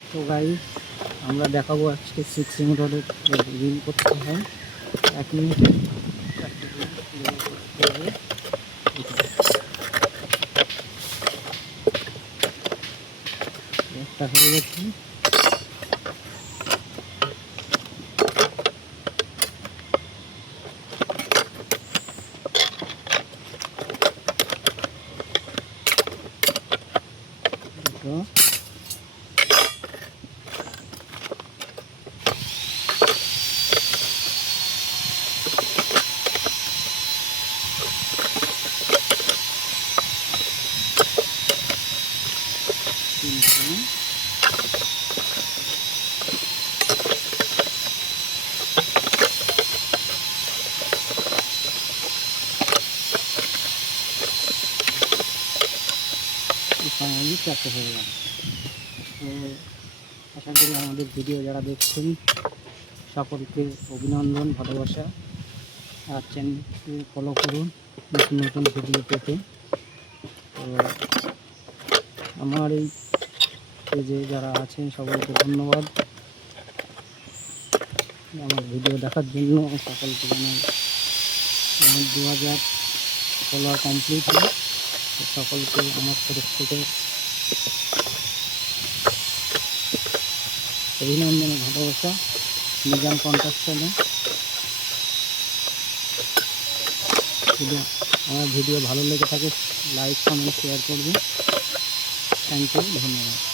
তো গাইস আমরা দেখাবো আজকে 6 মিটারের রিল করতে হয় 1 মিনিটে 4টি রিল করতে হবে। একটা হয়ে গেছে। ফাইনালি 4টে হয়ে গেল। তো আশা করি আমাদের ভিডিও যারা দেখছেন সকলকে অভিনন্দন, ভালোবাসা। আর চ্যানেলকে ফলো করুন নতুন নতুন ভিডিও পেতে। তো আমার এই পেজে যারা আছেন সকলকে ধন্যবাদ আমার ভিডিও দেখার জন্য। সকলকে জানাই আমার 2000 ফলোয়ার কমপ্লিট হলো। সকলকে আমার তরফ থেকে অভিনন্দন, ভালোবাসা। মিজান কন্ট্রাকশনে যদি আমার ভিডিও ভালো লেগে থাকে লাইক, কমেন্ট, শেয়ার করবে। থ্যাংক ইউ, ধন্যবাদ।